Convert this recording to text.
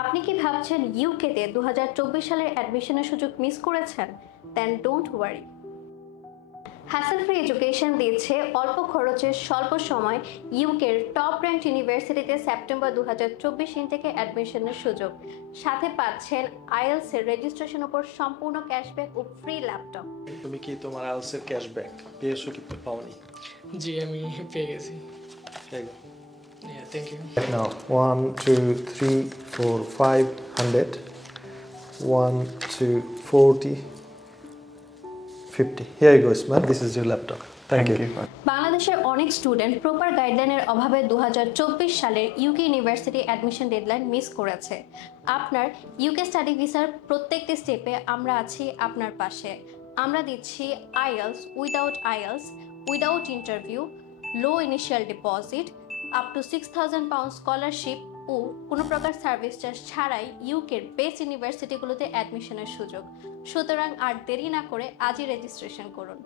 আপনি কি ভাবছেন ইউকেতে 2024 সালের অ্যাডমিশনের সুযোগ মিস করেছেন? Then don't worry. Hassle free education দিচ্ছে অল্প খরচে স্বল্প সময় ইউকের টপ র্যাঙ্ক ইউনিভার্সিটিতে সেপ্টেম্বর 2024 ইনটেকে অ্যাডমিশনের সুযোগ। সাথে পাচ্ছেন আইএলস এর রেজিস্ট্রেশন উপর সম্পূর্ণ ক্যাশব্যাক ও ফ্রি ল্যাপটপ। তুমি কি তোমার আইএলস এর ক্যাশব্যাক পেয়েছো কি পাওনি? জি আমি পেয়ে গেছি। Yeah, thank you. Now 1 2 3 4 500 1 2 40 50. Here you go, Ismail. This is your laptop. Thank you. বাংলাদেশের অনেক স্টুডেন্ট প্রপার গাইডলাইনের অভাবে 2024 সালের UK university admission deadline miss করেছে। আপনার ইউকে স্টাডি ভিসার প্রত্যেকটি স্টেপে আমরা আছি আপনার পাশে। আমরা দিচ্ছি IELTS without interview, low initial deposit, up to £6,000 scholarship ও কোনো প্রকার সার্ভিস চার্জ ছাড়াই ইউকের বেস্ট ইউনিভার্সিটিগুলোতে অ্যাডমিশনের সুযোগ। সুতরাং আর দেরি না করে আজই রেজিস্ট্রেশন করুন।